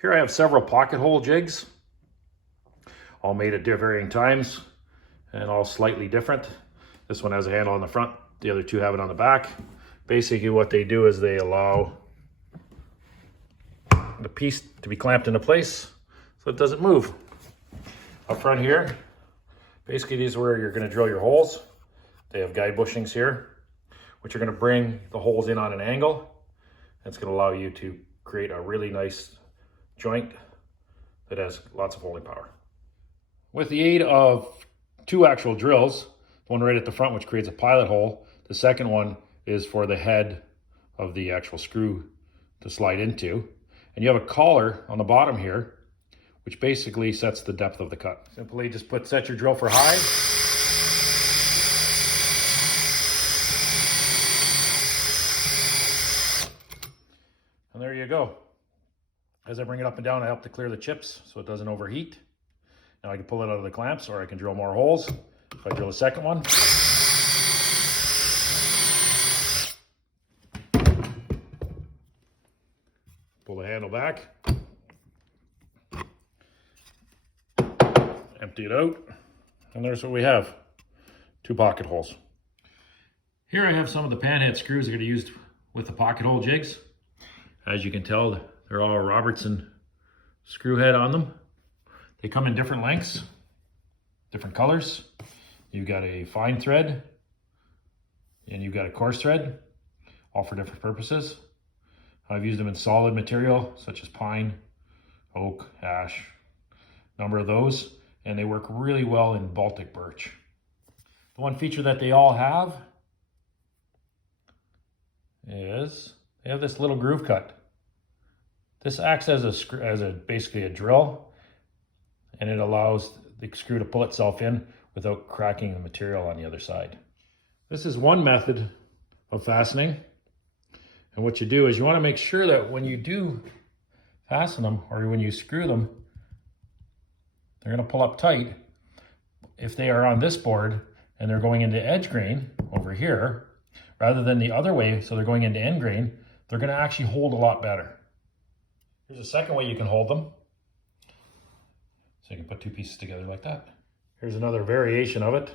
Here I have several pocket hole jigs, all made at varying times and all slightly different. This one has a handle on the front, the other two have it on the back. Basically what they do is they allow the piece to be clamped into place so it doesn't move. Up front here, basically these are where you're going to drill your holes. They have guide bushings here, which are going to bring the holes in on an angle. It's going to allow you to create a really nice joint that has lots of holding power. With the aid of two actual drills, one right at the front which creates a pilot hole, the second one is for the head of the actual screw to slide into, and you have a collar on the bottom here which basically sets the depth of the cut. Simply just set your drill for high. And there you go. As I bring it up and down, I help to clear the chips so it doesn't overheat. Now I can pull it out of the clamps, or I can drill more holes. If I drill a second one, pull the handle back, empty it out, and there's what we have, two pocket holes. Here I have some of the panhead screws that are used with the pocket hole jigs. As you can tell, they're all Robertson screw head on them. They come in different lengths, different colors. You've got a fine thread and you've got a coarse thread, all for different purposes. I've used them in solid material such as pine, oak, ash, a number of those, and they work really well in Baltic birch. The one feature that they all have is they have this little groove cut. This acts as basically a drill, and it allows the screw to pull itself in without cracking the material on the other side. This is one method of fastening. And what you do is you want to make sure that when you do fasten them, or when you screw them, they're going to pull up tight. If they are on this board and they're going into edge grain over here, rather than the other way, so they're going into end grain, they're going to actually hold a lot better. Here's a second way you can hold them. So you can put two pieces together like that. Here's another variation of it,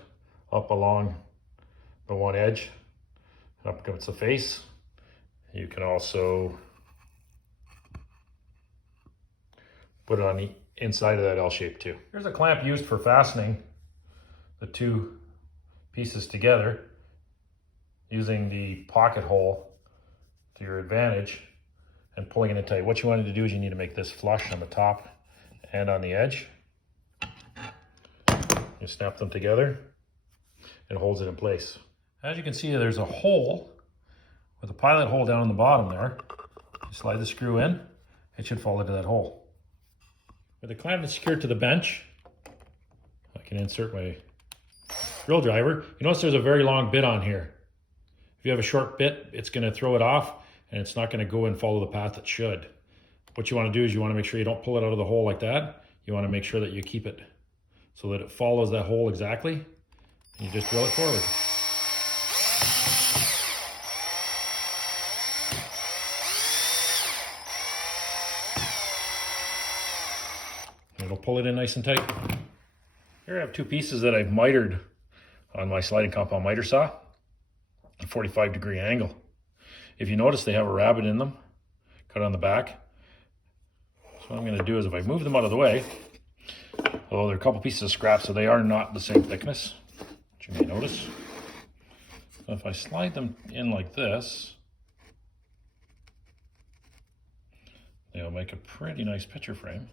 up along the one edge, up against the face. You can also put it on the inside of that L shape too. Here's a clamp used for fastening the two pieces together, using the pocket hole to your advantage and pulling it in tight. What you want to do is you need to make this flush on the top and on the edge. You snap them together, it holds it in place. As you can see, there's a hole with a pilot hole down on the bottom there. You slide the screw in, it should fall into that hole. With the clamp secured to the bench, I can insert my drill driver. You notice there's a very long bit on here. If you have a short bit, it's going to throw it off and it's not going to go and follow the path it should. What you want to do is you want to make sure you don't pull it out of the hole like that. You want to make sure that you keep it so that it follows that hole exactly. And you just drill it forward. And it'll pull it in nice and tight. Here I have two pieces that I've mitered on my sliding compound miter saw, a 45-degree angle. If you notice, they have a rabbet in them, cut on the back. So what I'm going to do is if I move them out of the way, although they're a couple pieces of scrap, so they are not the same thickness, which you may notice. So if I slide them in like this, they'll make a pretty nice picture frame.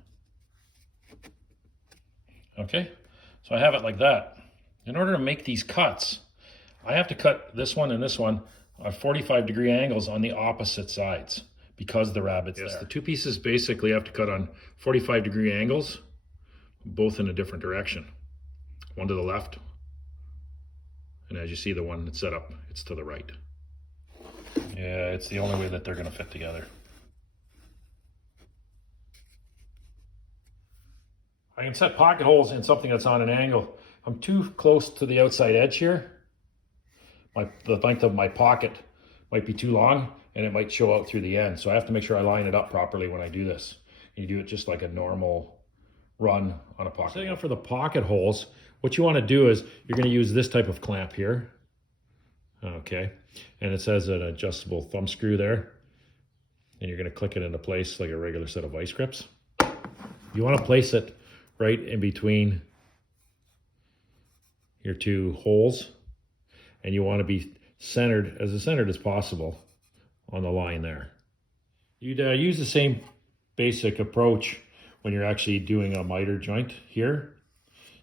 Okay, so I have it like that. In order to make these cuts, I have to cut this one and this one at 45-degree angles on the opposite sides because the rabbet's there. The two pieces basically have to cut on 45-degree angles, both in a different direction. One to the left, and as you see, the one that's set up, it's to the right. Yeah, it's the only way that they're going to fit together. I can set pocket holes in something that's on an angle. I'm too close to the outside edge here. The length of my pocket might be too long and it might show out through the end. So I have to make sure I line it up properly when I do this. You do it just like a normal run on a pocket. Setting up for the pocket holes, what you want to do is you're going to use this type of clamp here. Okay, and it says an adjustable thumb screw there. And you're going to click it into place like a regular set of vice grips. You want to place it right in between your two holes, and you want to be centered as possible on the line there. You'd use the same basic approach when you're actually doing a miter joint here.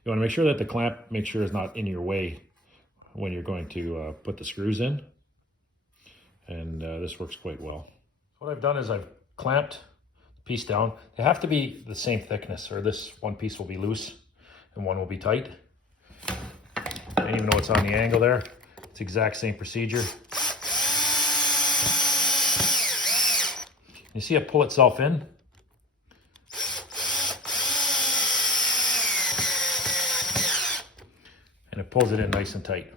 You want to make sure that the clamp is not in your way when you're going to put the screws in, and this works quite well. What I've done is I've clamped the piece down. They have to be the same thickness, or this one piece will be loose and one will be tight. And even though it's on the angle there, it's the exact same procedure. You see it pull itself in? And it pulls it in nice and tight.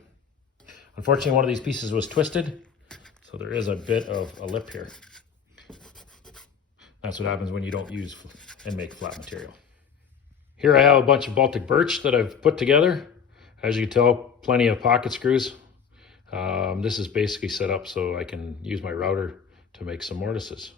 Unfortunately, one of these pieces was twisted, so there is a bit of a lip here. That's what happens when you don't use and make flat material. Here I have a bunch of Baltic birch that I've put together. As you can tell, plenty of pocket screws. This is basically set up so I can use my router to make some mortises.